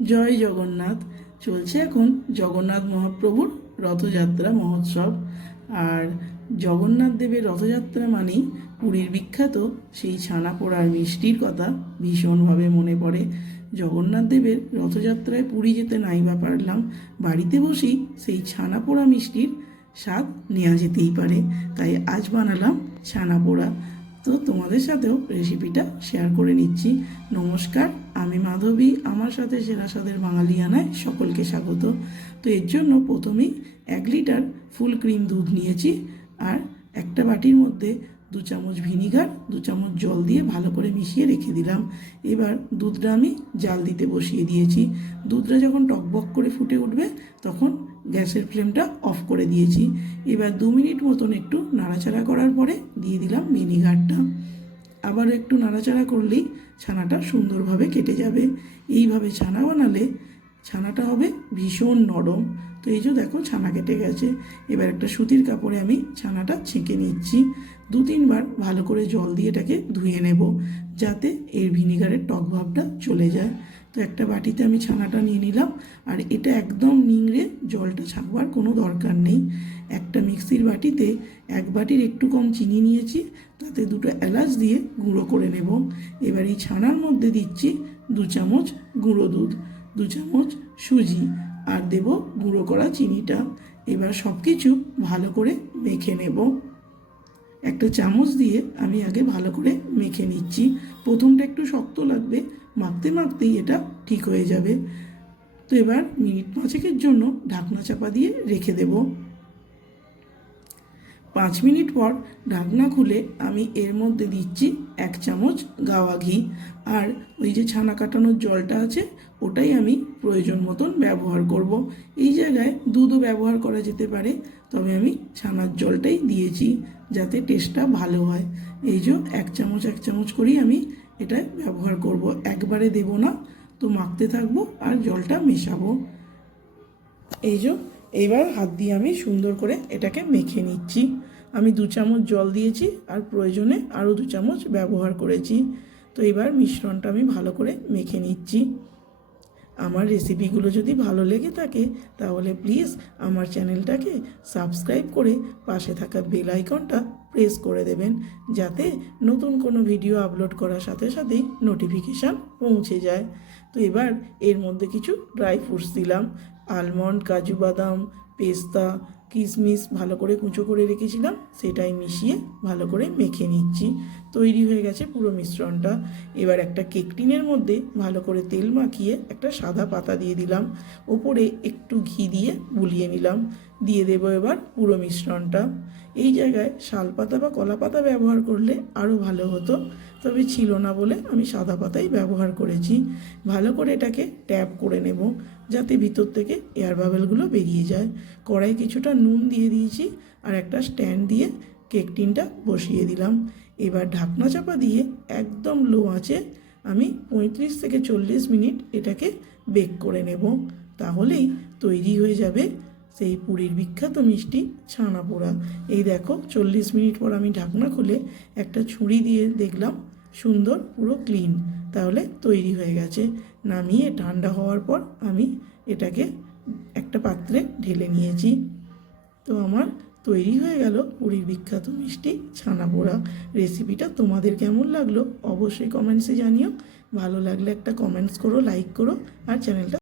জয় জগন্নাথ। চলছে এখন জগন্নাথ মহাপ্রভুর রথযাত্রা মহোৎসব। আর জগন্নাথ দেবের রথযাত্রা মানেই পুরীর বিখ্যাত সেই ছানা পোড়ার মিষ্টির কথা ভীষণভাবে মনে পড়ে। জগন্নাথ দেবের রথযাত্রায় পুরী যেতে নাই বা পারলাম, বাড়িতে বসেই সেই ছানা পোড়া মিষ্টির স্বাদ নেওয়া যেতেই পারে। তাই আজ বানালাম ছানা পোড়া। তো তোমাদের সাথেও রেসিপিটা শেয়ার করে নিচ্ছি। নমস্কার, আমি মাধবী। আমার সাথে সেরা স্বাদের বাঙালিয়ানায় সকলকে স্বাগত। তো এর জন্য প্রথমেই 1 লিটার ফুল ক্রিম দুধ নিয়েছি, আর একটা বাটির মধ্যে 2 চামচ ভিনিগার, 2 চামচ জল দিয়ে ভালো করে মিশিয়ে রেখে দিলাম। এবার দুধটা আমি জাল দিতে বসিয়ে দিয়েছি। দুধটা যখন টকবক করে ফুটে উঠবে তখন গ্যাসের ফ্লেমটা অফ করে দিয়েছি। এবার 2 মিনিট মতন একটু নাড়াচাড়া করার পরে দিয়ে দিলাম ভিনিগারটা। আবার একটু নাড়াচাড়া করলেই ছানাটা সুন্দরভাবে কেটে যাবে। এইভাবে ছানা বানালে ছানাটা হবে ভীষণ নরম। তো এই যে দেখো ছানা কেটে গেছে। এবার একটা সুতির কাপড়ে আমি ছানাটা ছেঁকে নিচ্ছি। 2-3 বার ভালো করে জল দিয়ে এটাকে ধুয়ে নেব, যাতে এর ভিনিগারের টক ভাবটা চলে যায়। তো একটা বাটিতে আমি ছানাটা নিয়ে নিলাম, আর এটা একদম নিংড়ে জলটা ছাঁকবার কোনো দরকার নেই। একটা মিক্সির বাটিতে 1 বাটির একটু কম চিনি নিয়েছি, তাতে 2টো এলাচ দিয়ে গুঁড়ো করে নেব। এবার এই ছানার মধ্যে দিচ্ছি 2 চামচ গুঁড়ো দুধ, 2 চামচ সুজি, আর দেব গুঁড়ো করা চিনিটা। এবার সব কিছু ভালো করে মেখে নেব। একটা চামচ দিয়ে আমি আগে ভালো করে মেখে নিচ্ছি। প্রথমটা একটু শক্ত লাগবে, মাখতে মাখতেই এটা ঠিক হয়ে যাবে। তো এবার মিনিট 5 জন্য ঢাকনা চাপা দিয়ে রেখে দেব। 5 মিনিট পর ঢাকনা খুলে আমি এর মধ্যে দিচ্ছি 1 চামচ গাওয়া ঘি, আর ওই যে ছানা কাটানোর জলটা আছে ওটাই আমি প্রয়োজন মতন ব্যবহার করব। এই জায়গায় দুধও ব্যবহার করা যেতে পারে, তবে আমি ছানার জলটাই দিয়েছি যাতে টেস্টটা ভালো হয়। এই যে 1 চামচ 1 চামচ করেই আমি এটা ব্যবহার করব, একবারে দেব না। তো মাখতে থাকবো আর জলটা মেশাবো। এই যে এইবার হাত দিয়ে আমি সুন্দর করে এটাকে মেখে নিচ্ছি। আমি 2 চামচ জল দিয়েছি, আর প্রয়োজনে আরও 2 চামচ ব্যবহার করেছি। তো এবার মিশ্রণটা আমি ভালো করে মেখে নিচ্ছি। আমার রেসিপিগুলো যদি ভালো লেগে থাকে তাহলে প্লিজ আমার চ্যানেলটাকে সাবস্ক্রাইব করে পাশে থাকা বেল আইকনটা প্রেস করে দেবেন, যাতে নতুন কোনো ভিডিও আপলোড করার সাথে সাথেই নোটিফিকেশান পৌঁছে যায়। তো এবার এর মধ্যে কিছু ড্রাই ফ্রুটস দিলাম। আলমন্ড, কাজু বাদাম, পেস্তা, কিশমিশ ভালো করে কুঁচো করে রেখেছিলাম, সেটাই মিশিয়ে ভালো করে মেখে নিচ্ছি। তৈরি হয়ে গেছে পুরো মিশ্রণটা। এবার একটা কেক টিনের মধ্যে ভালো করে তেল মাখিয়ে একটা সাদা পাতা দিয়ে দিলাম, ওপরে একটু ঘি দিয়ে বুলিয়ে নিলাম। দিয়ে দেবো এবার পুরো মিশ্রণটা। এই জায়গায় শাল পাতা বা কলা পাতা ব্যবহার করলে আরও ভালো হতো, তবে ছিল না বলে আমি সাদা পাতাই ব্যবহার করেছি। ভালো করে এটাকে ট্যাপ করে নেব, যাতে ভিতর থেকে এয়ার বাবেলগুলো বেরিয়ে যায়। কড়াই কিছুটা নুন দিয়ে দিয়েছি, আর একটা স্ট্যান্ড দিয়ে কেক টিনটা বসিয়ে দিলাম। এবার ঢাকনা চাপা দিয়ে একদম লো আঁচে আমি 35 থেকে 40 মিনিট এটাকে বেক করে নেব। তাহলেই তৈরি হয়ে যাবে সেই পুরীর বিখ্যাত মিষ্টি ছানা পোড়া। এই দেখো 40 মিনিট পর আমি ঢাকনা খুলে একটা ছুরি দিয়ে দেখলাম সুন্দর পুরো ক্লিন। তাহলে তৈরি হয়ে গেছে। নামিয়ে ঠান্ডা হওয়ার পর আমি এটাকে একটা পাত্রে ঢেলে নিয়েছি। তো আমার তৈরি হয়ে গেল পুরীর বিখ্যাত মিষ্টি ছানা পোড়া। রেসিপিটা তোমাদের কেমন লাগলো অবশ্যই কমেন্টসে জানিও। ভালো লাগলে একটা কমেন্টস করো, লাইক করো, আর চ্যানেলটা